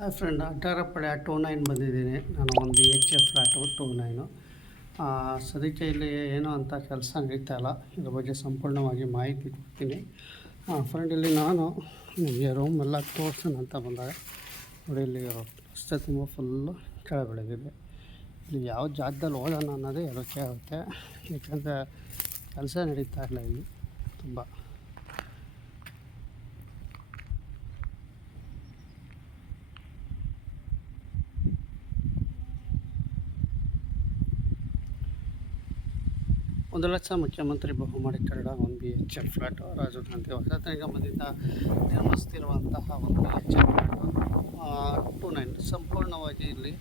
Hi friend ಅಡ್ಡಾರಪಡೆ two nine ಬಂದಿದ್ದೀನಿ. ನಾನು ಒಂದು B H F flat two nine ಸದ್ಯಕ್ಕೆ ಇಲ್ಲಿ ಏನೋ ಅಂತ ಕೆಲಸ ನಡೀತಾ ಇಲ್ಲ. ಇದ್ರ ಬಗ್ಗೆ ಸಂಪೂರ್ಣವಾಗಿ ಮಾಹಿತಿ ಕೊಡ್ತೀನಿ. ಫ್ರೆಂಡ್ ಇಲ್ಲಿ ನಾನು ನಿಮಗೆ ರೂಮ್ ಎಲ್ಲ ತೋರ್ಸೋಣ ಅಂತ ಬಂದಾಗ, ನೋಡಿ ಇಲ್ಲಿ ರಸ್ತೆ ತುಂಬ ಫುಲ್ಲು ಕೆಳ ಬೆಳೆದಿದೆ ಇಲ್ಲಿ ಯಾವ ಜಾಗದಲ್ಲಿ ಓಡೋಣ ಅನ್ನೋದೇ ಯೋಚನೆ ಆಗುತ್ತೆ. ಏಕೆಂದರೆ ಕೆಲಸ ನಡೀತಾ ಇಲ್ಲ ಇಲ್ಲಿ ತುಂಬ. ಒಂದು ಲಕ್ಷ ಮುಖ್ಯಮಂತ್ರಿ ಬಹುಮಾಡಿ Kannada one B H F flat Rajiv Gandhi ವಸತಿ ನಿಗಮದಿಂದ ನಿರ್ಮಿಸ್ತಿರುವಂತಹ ಒಂದು B H F flat two nine ಸಂಪೂರ್ಣವಾಗಿ ಇಲ್ಲಿ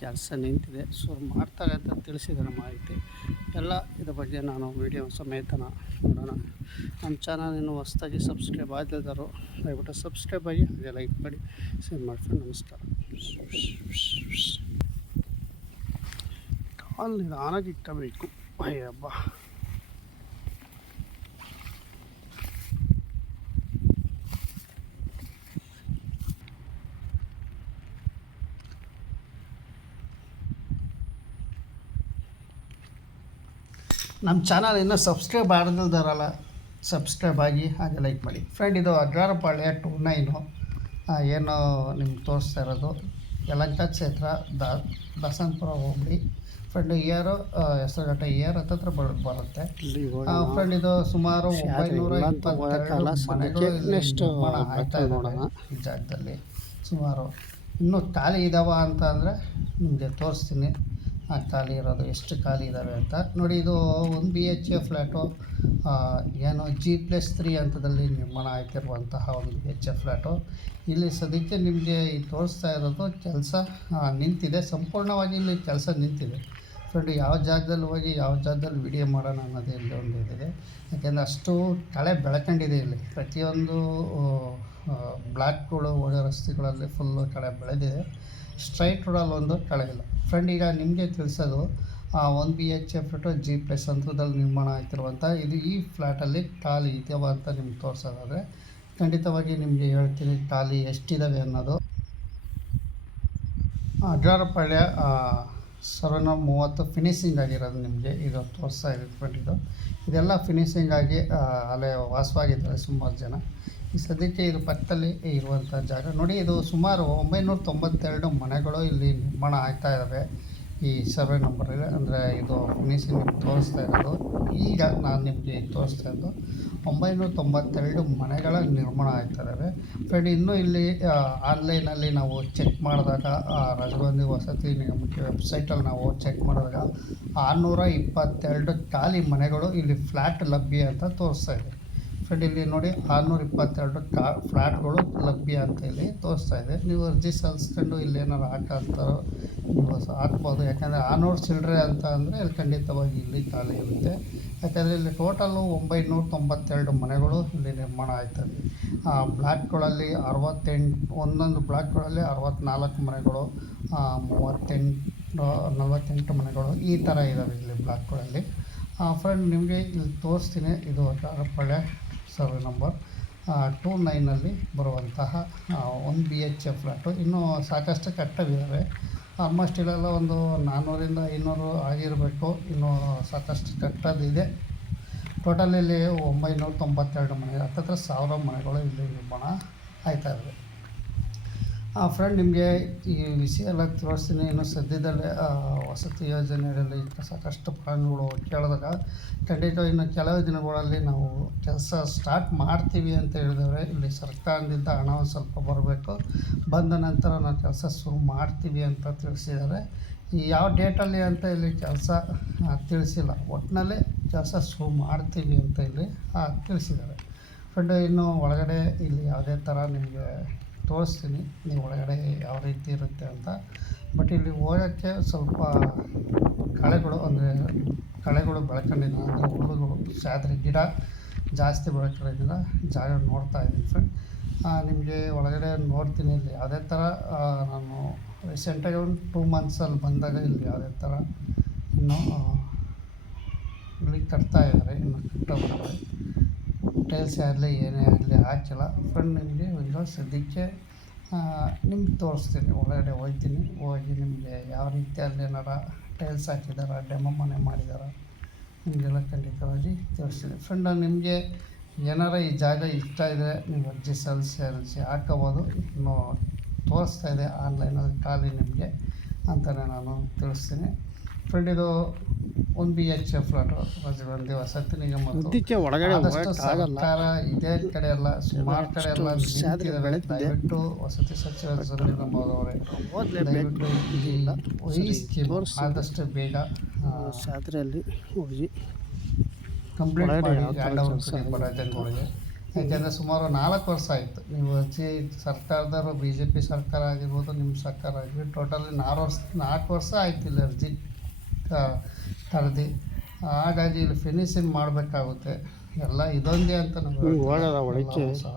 ಕೆಲಸ ನಿಂತಿದೆ. ಶುರು ಮಾಡ್ತಾರೆ ಅಂತ ತಿಳಿಸಿದ್ದಾರೆ ಮಾಹಿತಿ. ಎಲ್ಲ ಇದ್ರ ಬಗ್ಗೆ ನಾನು ವಿಡಿಯೋ ಸಮೇತನ ನೋಡೋಣ. ನಮ್ಮ ಚಾನಲ್ ಇನ್ನು ಹೊಸ್ದಾಗಿ ಸಬ್ಸ್ಕ್ರೈಬ್ ಆಗಿದ್ದರು ದಯವಿಟ್ಟು ಸಬ್ಸ್ಕ್ರೈಬ್ ಆಗಿ, ಹಾಗೆ ಲೈಕ್ ಮಾಡಿ ಶೇರ್ ಮಾಡ್ಕೊಂಡು ನಮಸ್ಕಾರ. ಕಾಲ್ ನಿಧಾನಾಗಿ ಇಟ್ಟಬೇಕು. ನಮ್ಮ ಚಾನಲ್ ಇನ್ನೂ ಸಬ್ಸ್ಕ್ರೈಬ್ ಆಗದಿದ್ದಾರಲ್ಲ ಸಬ್ಸ್ಕ್ರೈಬ್ ಆಗಿ ಹಾಗೆ ಲೈಕ್ ಮಾಡಿ. ಫ್ರೆಂಡ್ ಇದು ಅಗ್ರಾರಪಾಳ್ಯ ಟು ನೈನು ಏನು ನಿಮ್ಗೆ ತೋರಿಸ್ತಾ ಇರೋದು. ಯಲಂಕ ಕ್ಷೇತ್ರ, ದ ಬಸಂತಪುರ ಹೋಬಳಿ. ಫ್ರೆಂಡ್ ಇಯರು ಹೆಸರುಘಟ್ಟ ಇಯರ್ ಹತ್ತತ್ರ ಬರ್ ಬರುತ್ತೆ. ಫ್ರೆಂಡ್ ಇದು ಸುಮಾರು ಒಂಬೈನೂರ ಇಪ್ಪತ್ತೆರಡು ಮನೆಗಳು ನಿರ್ಮಾಣ ನೋಡೋಣ. ಈ ಜಾಗದಲ್ಲಿ. ಸುಮಾರು ಇನ್ನೂ ಖಾಲಿ ಇದಾವ ಅಂತ ಅಂದರೆ ನಿಮಗೆ ತೋರಿಸ್ತೀನಿ. ಆ ಖಾಲಿ ಇರೋದು ಎಷ್ಟು ಖಾಲಿ ಇದ್ದಾವೆ ಅಂತ. ನೋಡಿ ಇದು ಒಂದು ಬಿ ಎಚ್ ಎ ಫ್ಲ್ಯಾಟು ಏನು ಜಿ ಪ್ಲಸ್ ತ್ರೀ ಹಂತದಲ್ಲಿ ನಿರ್ಮಾಣ ಆಗ್ತಿರುವಂತಹ ಒಂದು ಬಿ ಎಚ್ ಎ ಫ್ಲ್ಯಾಟು ಇಲ್ಲಿ ಸದ್ಯಕ್ಕೆ ನಿಮಗೆ ಈ ತೋರಿಸ್ತಾ ಇರೋದು ಕೆಲಸ ನಿಂತಿದೆ. ಸಂಪೂರ್ಣವಾಗಿ ಇಲ್ಲಿ ಕೆಲಸ ನಿಂತಿದೆ. ಫ್ರೆಂಡ್ ಯಾವ ಜಾಗದಲ್ಲಿ ಹೋಗಿ ಯಾವ ಜಾಗದಲ್ಲಿ ವಿಡಿಯೋ ಮಾಡೋಣ ಅನ್ನೋದು ಇಲ್ಲಿ ಒಂದು ಇದಿದೆ. ಯಾಕೆಂದರೆ ಅಷ್ಟು ಕಳೆ ಬೆಳ್ಕೊಂಡಿದೆ ಇಲ್ಲಿ. ಪ್ರತಿಯೊಂದು ಬ್ಲಾಕ್ಗಳು ಓಡೋ ರಸ್ತೆಗಳಲ್ಲಿ ಫುಲ್ಲು ಕಳೆ ಬೆಳೆದಿದೆ. ಸ್ಟ್ರೈಟ್ ರೋಡಲ್ಲಿ ಒಂದು ಕಳೆ ಇಲ್ಲ. ಫ್ರೆಂಡ್ ಈಗ ನಿಮಗೆ ತಿಳಿಸೋದು one B H F G plus ಹಂತದಲ್ಲಿ ನಿರ್ಮಾಣ ಆಗ್ತಿರುವಂಥ ಇದು ಈ ಫ್ಲ್ಯಾಟಲ್ಲಿ ಖಾಲಿ ಇದೆಯವ ಅಂತ ನಿಮ್ಗೆ ತೋರಿಸೋದಾದರೆ, ಖಂಡಿತವಾಗಿ ನಿಮಗೆ ಹೇಳ್ತೀನಿ ಖಾಲಿ ಎಷ್ಟಿದ್ದಾವೆ ಅನ್ನೋದು. ಅಡ್ರಾರಪಾಳ್ಯ ಸೆವೆನ್ ಮೂವತ್ತು ಫಿನಿಶಿಂಗ್ ಆಗಿರೋದು ನಿಮಗೆ ಇದು ತೋರಿಸ್ತಾ ಫ್ರೆಂಡ್ ಇದೆಲ್ಲ ಫಿನಿಶಿಂಗ್ ಆಗಿ ಅಲ್ಲೇ ವಾಸವಾಗಿದ್ದಾರೆ ಸುಮಾರು ಜನ. ಈ ಸದ್ಯಕ್ಕೆ ಇದು ಪಕ್ಕದಲ್ಲಿ ಇರುವಂಥ ಜಾಗ. ನೋಡಿ, ಇದು ಸುಮಾರು ಒಂಬೈನೂರ ತೊಂಬತ್ತೆರಡು ಮನೆಗಳು ಇಲ್ಲಿ ನಿರ್ಮಾಣ ಆಗ್ತಾ ಇದ್ದಾವೆ ಈ ಸರ್ವೆ ನಂಬರ್ ಅಂದರೆ ಇದು ಫಿನಿಶಿಂಗ್ ನಿಮ್ಗೆ ತೋರಿಸ್ತಾ ಇರೋದು. ಈಗ ನಾನು ನಿಮಗೆ ತೋರಿಸ್ತಾ ಇರೋದು, ಒಂಬೈನೂರ ತೊಂಬತ್ತೆರಡು ಮನೆಗಳ ನಿರ್ಮಾಣ ಆಗ್ತಾ ಇದ್ದಾವೆ ಫ್ರೆಂಡ್ ಇನ್ನೂ ಇಲ್ಲಿ ಆನ್ಲೈನಲ್ಲಿ ನಾವು ಚೆಕ್ ಮಾಡಿದಾಗ ರಾಜೀವ್ ವಸತಿ ನಿಗಮಕ್ಕೆ ವೆಬ್ಸೈಟಲ್ಲಿ ನಾವು ಚೆಕ್ ಮಾಡಿದಾಗ ಆರುನೂರ ಇಪ್ಪತ್ತೆರಡು ಖಾಲಿ ಮನೆಗಳು ಇಲ್ಲಿ ಫ್ಲ್ಯಾಟ್ ಲಭ್ಯ ಅಂತ ತೋರಿಸ್ತಾ ಇದೆ. ಫ್ರೆಂಡ್ ಇಲ್ಲಿ ನೋಡಿ ಆರುನೂರ ಇಪ್ಪತ್ತೆರಡು ಕಾ ಫ್ಲ್ಯಾಟ್ಗಳು ಲಭ್ಯ ಅಂತ ಇಲ್ಲಿ ತೋರಿಸ್ತಾ ಇದೆ. ನೀವು ಅರ್ಜಿ ಸಲ್ಲಿಸ್ಕೊಂಡು ಇಲ್ಲಿ ಏನಾರು ಆಡ್ತಾರೋ ನೀವು ಹಾಕ್ಬೋದು. ಯಾಕಂದರೆ ಆರುನೂರು ಚಿಲ್ಲರೆ ಅಂತ ಅಂದರೆ ಇಲ್ಲಿ ಖಂಡಿತವಾಗಿ ಇಲ್ಲಿ ಖಾಲಿ ಇರುತ್ತೆ. ಯಾಕಂದರೆ ಇಲ್ಲಿ ಟೋಟಲ್ಲು ಒಂಬೈನೂರ ತೊಂಬತ್ತೆರಡು ಮನೆಗಳು ಇಲ್ಲಿ ನಿರ್ಮಾಣ ಆಯ್ತದೆ ಆ ಬ್ಲಾಕ್ಗಳಲ್ಲಿ ಅರವತ್ತೆಂಟು, ಒಂದೊಂದು ಬ್ಲಾಕ್ಗಳಲ್ಲಿ ಅರವತ್ತ್ನಾಲ್ಕು ಮನೆಗಳು ಮೂವತ್ತೆಂಟು, ನಲವತ್ತೆಂಟು ಮನೆಗಳು ಈ ಥರ ಇದ್ದಾವೆ ಇಲ್ಲಿ ಬ್ಲಾಕ್ಗಳಲ್ಲಿ. ಫ್ರೆಂಡ್ ನಿಮಗೆ ಇಲ್ಲಿ ತೋರಿಸ್ತೀನಿ. ಇದು ಅಡ್ಡಾರಪಾಳ್ಯ ಸರ್ವೆ ನಂಬರ್ ಟೂ ನೈನಲ್ಲಿ ಬರುವಂತಹ ಒಂದು ಬಿ ಎಚ್ ಎ ಫ್ಲ್ಯಾಟು ಇನ್ನೂ ಸಾಕಷ್ಟು ಕಟ್ಟವಿದ್ದಾವೆ ಆಲ್ಮೋಸ್ಟ್ ಇಲ್ಲೆಲ್ಲ ಒಂದು ನಾನ್ನೂರಿಂದ ಐನೂರು ಆಗಿರಬೇಕು. ಇನ್ನೂ ಸಾಕಷ್ಟು ಕಟ್ಟೋದಿದೆ ಟೋಟಲ್ ಇಲ್ಲಿ ಒಂಬೈನೂರ ತೊಂಬತ್ತೆರಡು ಮನೆ, ಹತ್ತತ್ರ ಸಾವಿರ ಮನೆಗಳು ಇಲ್ಲಿ ನಿರ್ಮಾಣ ಆಯ್ತಾ ಇವೆ ಫ್ರೆಂಡ್ ನಿಮಗೆ ಈ ವಿಷಯ ಎಲ್ಲ ತೋರಿಸ್ತೀನಿ. ಇನ್ನು ಸದ್ಯದಲ್ಲೇ ಆ, ವಸತಿ ಯೋಜನೆಯಲ್ಲಿ ಸಾಕಷ್ಟು ಪ್ರಾಣಿಗಳು ಕೇಳಿದಾಗ ಖಂಡಿತ ಇನ್ನು ಕೆಲವು ದಿನಗಳಲ್ಲಿ ನಾವು ಕೆಲಸ ಸ್ಟಾರ್ಟ್ ಮಾಡ್ತೀವಿ ಅಂತ ಹೇಳಿದವ್ರೆ. ಇಲ್ಲಿ ಸರ್ಕಾರದಿಂದ ಹಣ ಸ್ವಲ್ಪ ಬರಬೇಕು. ಬಂದ ನಂತರ ನಾವು ಕೆಲಸ ಶುರು ಮಾಡ್ತೀವಿ ಅಂತ ತಿಳಿಸಿದ್ದಾರೆ. ಯಾವ ಡೇಟಲ್ಲಿ ಅಂತ ಇಲ್ಲಿ ಕೆಲಸ ತಿಳಿಸಿಲ್ಲ. ಒಟ್ಟಿನಲ್ಲಿ ಕೆಲಸ ಶುರು ಮಾಡ್ತೀವಿ ಅಂತ ಇಲ್ಲಿ ಆ, ತಿಳಿಸಿದ್ದಾರೆ. ಫ್ರೆಂಡ್ ಇನ್ನು ಒಳಗಡೆ ಇಲ್ಲಿ ಯಾವುದೇ ಥರ ನಿಮಗೆ ತೋರಿಸ್ತೀನಿ, ನೀವು ಒಳಗಡೆ ಯಾವ ರೀತಿ ಇರುತ್ತೆ ಅಂತ. ಬಟ್ ಇಲ್ಲಿ ಹೋಗೋಕ್ಕೆ ಸ್ವಲ್ಪ ಕಳೆಗಳು, ಅಂದರೆ ಕಳೆಗಳು ಬೆಳ್ಕೊಂಡಿಲ್ಲ ಅಂದರೆ ಹುಳುಗಳು ಸಾದ್ರೆ ಗಿಡ ಜಾಸ್ತಿ ಬೆಳ್ಕೊಂಡಿಲ್ಲ ಜಾಗ ನೋಡ್ತಾ ಇದ್ದೀನಿ ಫ್ರೆಂಡ್ ನಿಮಗೆ ಒಳಗಡೆ ನೋಡ್ತೀನಿ ಇಲ್ಲಿ. ಯಾವುದೇ ಥರ ನಾನು ರೀಸೆಂಟಾಗಿ ಒಂದು ಟೂ ಮಂತ್ಸಲ್ಲಿ ಬಂದಾಗ ಇಲ್ಲಿ ಯಾವುದೇ ಥರ ಇನ್ನೂ ಇಲ್ಲಿ ಕಟ್ತಾ ಇದ್ದಾರೆ, ಇನ್ನು ಕಟ್ಟೋದಿದ್ದಾರೆ ಟೈಲ್ಸ್ ಆಗಲಿ, ಏನೇ ಆಗಲಿ ಹಾಕಿಲ್ಲ. ಫ್ರೆಂಡ್ ನಿಮಗೆ ಈಗ ಸದ್ಯಕ್ಕೆ ನಿಮ್ಗೆ ತೋರಿಸ್ತೀನಿ. ಒಳಗಡೆ ಹೋಗ್ತೀನಿ. ಹೋಗಿ ನಿಮಗೆ ಯಾವ ರೀತಿಯಲ್ಲಿ ಏನಾರ ಟೈಲ್ಸ್ ಹಾಕಿದಾರ ಡೆಮೋ ಮನೆ ಮಾಡಿದಾರ, ನಿಮಗೆಲ್ಲ ಖಂಡಿತವಾಗಿ ತೋರಿಸ್ತೀನಿ. ಫ್ರೆಂಡ್ ನಿಮಗೆ ಏನಾರ ಈ ಜಾಗ ಇಷ್ಟ ಇದೆ, ನೀವು ಅರ್ಜಿ ಸಲ್ಲಿಸಿ, ಅರ್ಜಿ ಹಾಕೋಬೋದು. ಇನ್ನು ತೋರಿಸ್ತಾ ಇದೆ ಆನ್ಲೈನಲ್ಲಿ ಖಾಲಿ ನಿಮಗೆ ಅಂತಲೇ ನಾನು ತಿಳಿಸ್ತೀನಿ. ಫ್ರೆಂಡ್ ಇದು ಒಂದು B H F flat Rajiv ವಸತಿ ನಿಗಮ ಒಳಗಡೆ ಆಗಲ್ಲ. ಸರ್ಕಾರ ಇದೇ ಕಡೆ ಎಲ್ಲ ಸುಮಾರು ಕಡೆ ಎಲ್ಲ ನಿಂತಿದ್ದಾವೆ. ದಯವಿಟ್ಟು ವಸತಿ ಸಚಿವ ಓದಲೇಬೇಕು. ದಯವಿಟ್ಟು ಈ ಈ ಸ್ಕೀಮ್ ತೋರ್ಸು. ಆದಷ್ಟು ಬೇಗ ಶಾದ್ರೆಯಲ್ಲಿ ಹೋಗಿ. ಕಂಪ್ಲೀಟ್ ಮಾಡಿ ಹ್ಯಾಂಡ್ ಓವರ್ ಯಾಕೆಂದರೆ ಸುಮಾರು ನಾಲ್ಕು ವರ್ಷ ಆಯಿತು. ನೀವು ಅರ್ಜಿ ಸರ್ಕಾರದವರು ಬಿ ಜೆ ಪಿ ಸರ್ಕಾರ ಆಗಿರ್ಬೋದು ನಿಮ್ಮ ಸರ್ಕಾರ ಆಗಿರ್ಬೋದು ಟೋಟಲಿ ನಾಲ್ಕು ವರ್ಷ ನಾಲ್ಕು ವರ್ಷ ಆಯ್ತು ಇಲ್ಲಿ ಅರ್ಜಿ. ಕರೆದಿ ಹಾಗಾಗಿ ಇಲ್ಲಿ ಫಿನಿಶಿಂಗ್ ಮಾಡಬೇಕಾಗುತ್ತೆ ಎಲ್ಲ ಇದೊಂದೇ ಅಂತ ನಮಗೆ. ಸಹ.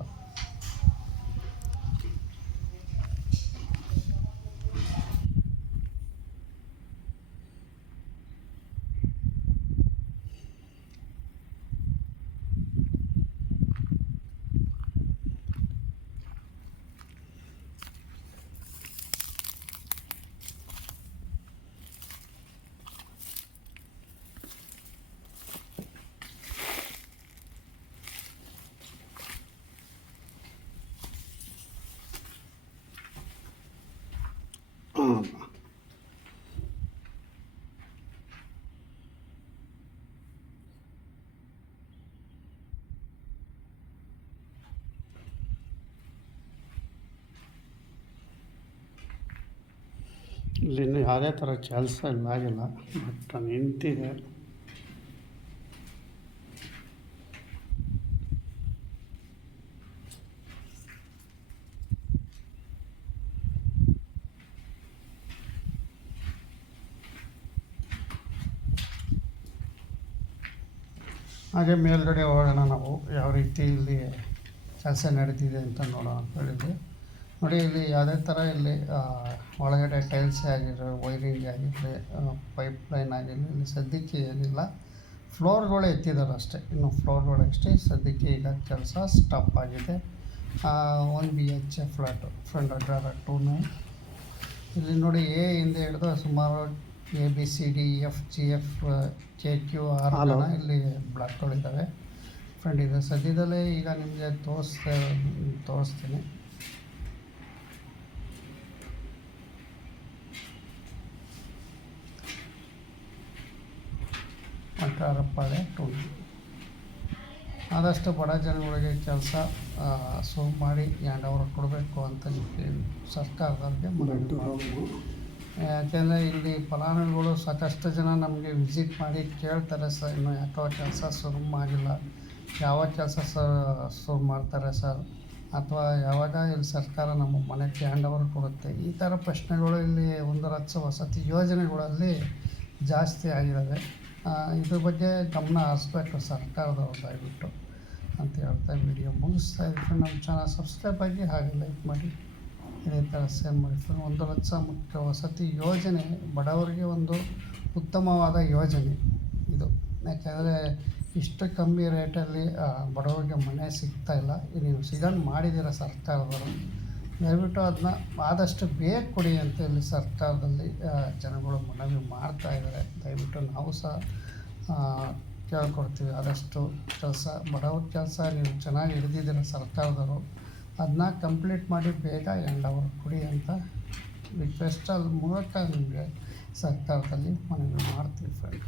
ಇಲ್ಲಿನ್ನು ಯಾವುದೇ ಥರ ಕೆಲಸ ಇಲ್ಲ ಆಗಿಲ್ಲ. ಬಟ್ ನಿಂತಿದೆ ಹಾಗೆ ಮೇಲ್ಗಡೆ ಹೋಗೋಣ ನಾವು. ಯಾವ ರೀತಿ ಇಲ್ಲಿ ಕೆಲಸ ನಡೀತಿದೆ ಅಂತ ನೋಡೋಣ ಅಂತ ಹೇಳಿದ್ವಿ. ನೋಡಿ ಇಲ್ಲಿ ಯಾವುದೇ ಥರ ಇಲ್ಲಿ ಒಳಗಡೆ ಟೈಲ್ಸ್ ಆಗಿರಲಿ ವೈರಿಂಗ್ ಆಗಿರಲಿ ಪೈಪ್ ಲೈನ್ ಆಗಿರಲಿ ಇಲ್ಲಿ ಸದ್ಯಕ್ಕೆ ಏನಿಲ್ಲ. ಫ್ಲೋರ್ಗಳು ಎತ್ತಿದ್ದಾರೆ ಅಷ್ಟೇ. ಇನ್ನು ಫ್ಲೋರ್ಗಳು ಅಷ್ಟೇ. ಸದ್ಯಕ್ಕೆ ಈಗ ಕೆಲಸ ಸ್ಟಾಪ್ ಆಗಿದೆ. One B H A flat front ಅಡ್ರ two nine ಇಲ್ಲಿ ನೋಡಿ ಎ ಇಂದ ಹಿಡಿದು ಸುಮಾರು A B C D F G F K Q R ಇಲ್ಲಿ ಬ್ಲಾಕ್ಗಳಿದ್ದಾವೆ ಫ್ರೆಂಡ್ ಇದೆ. ಸದ್ಯದಲ್ಲೇ ಈಗ ನಿಮಗೆ ತೋರಿಸ್ತಾ ತೋರಿಸ್ತೀನಿ. ಮಂಟಾರಪ್ಪಾಳೆ ಟೂ ಆದಷ್ಟು ಬಡ ಜನಗಳಿಗೆ ಕೆಲಸ ಸುಲಭ ಮಾಡಿ ಹ್ಯಾಂಡ್ ಓವರ್ ಕೊಡಬೇಕು ಅಂತ ಸರ್ಕಾರದವ್ರಿಗೆ ಮನವಿ. ಯಾಕೆಂದರೆ ಇಲ್ಲಿ ಫಲಾನುಭವಿಗಳು ಸಾಕಷ್ಟು ಜನ ನಮಗೆ ವಿಸಿಟ್ ಮಾಡಿ ಕೇಳ್ತಾರೆ, ಸರ್, ಇನ್ನು ಯಾಕೋ ಕೆಲಸ ಶುರು ಆಗಿಲ್ಲ ಯಾವ ಕೆಲಸ ಸ, ಶುರು ಮಾಡ್ತಾರೆ, ಸರ್? ಅಥವಾ ಯಾವಾಗ ಇಲ್ಲಿ ಸರ್ಕಾರ ನಮ್ಮ ಮನೆಗೆ ಹ್ಯಾಂಡ್ ಓವರ್ ಕೊಡುತ್ತೆ? ಈ ಥರ ಪ್ರಶ್ನೆಗಳು ಇಲ್ಲಿ ಒಂದು ಲಕ್ಷ ವಸತಿ ಯೋಜನೆಗಳಲ್ಲಿ ಜಾಸ್ತಿ ಆಗಿದ್ದಾವೆ. ಇದ್ರ ಬಗ್ಗೆ ಗಮನ ಹರಿಸ್ಬೇಕು ಸರ್ಕಾರದವ್ರು ದಯವಿಟ್ಟು ಅಂತ ಹೇಳ್ತಾ ವಿಡಿಯೋ ಮುಗಿಸ್ತಾ ಇದ್ದೀನಿ. ನಮ್ಮ ಚಾನಲ್ ಸಬ್ಸ್ಕ್ರೈಬ್ ಆಗಿ ಹಾಗೆ ಲೈಕ್ ಮಾಡಿ. ಇದೇ ಥರ ಸೇವ್ ಮಾಡಿ. ಒಂದು ಲಕ್ಷ ಮುಖ್ಯ ವಸತಿ ಯೋಜನೆ, ಬಡವರಿಗೆ ಒಂದು ಉತ್ತಮವಾದ ಯೋಜನೆ ಇದು. ಯಾಕೆಂದರೆ ಇಷ್ಟು ಕಮ್ಮಿ ರೇಟಲ್ಲಿ ಬಡವರಿಗೆ ಮನೆ ಸಿಗ್ತಾ ಇಲ್ಲ. ಇದು ನೀವು ಸಿಗಂಗೆ ಮಾಡಿದ್ದೀರ ಸರ್ಕಾರದವರು. ದಯವಿಟ್ಟು ಅದನ್ನ ಆದಷ್ಟು ಬೇಗ ಕೊಡಿ ಅಂತ ಸರ್ಕಾರದಲ್ಲಿ ಜನಗಳು ಮನವಿ ಮಾಡ್ತಾ ಇದ್ದಾರೆ. ದಯವಿಟ್ಟು ನಾವು ಸಹ ಕೇಳ್ಕೊಡ್ತೀವಿ ಆದಷ್ಟು ಕೆಲಸ ಬಡವ್ರ ಕೆಲಸ, ನೀವು ಚೆನ್ನಾಗಿ ಹಿಡಿದಿದ್ದೀರ ಸರ್ಕಾರದವರು, ಅದನ್ನ ಕಂಪ್ಲೀಟ್ ಮಾಡಿ ಬೇಗ ಎಂಡ್ ಅವರ್ ಕೊಡಿ ಅಂತ ರಿಕ್ವೆಸ್ಟ್ ಅಲ್ಲಿ ಮೂಲಕ ನಿಮಗೆ ಸರ್ಕಾರದಲ್ಲಿ ಮನವಿ ಮಾಡ್ತೀವಿ ಫ್ರೆಂಡ್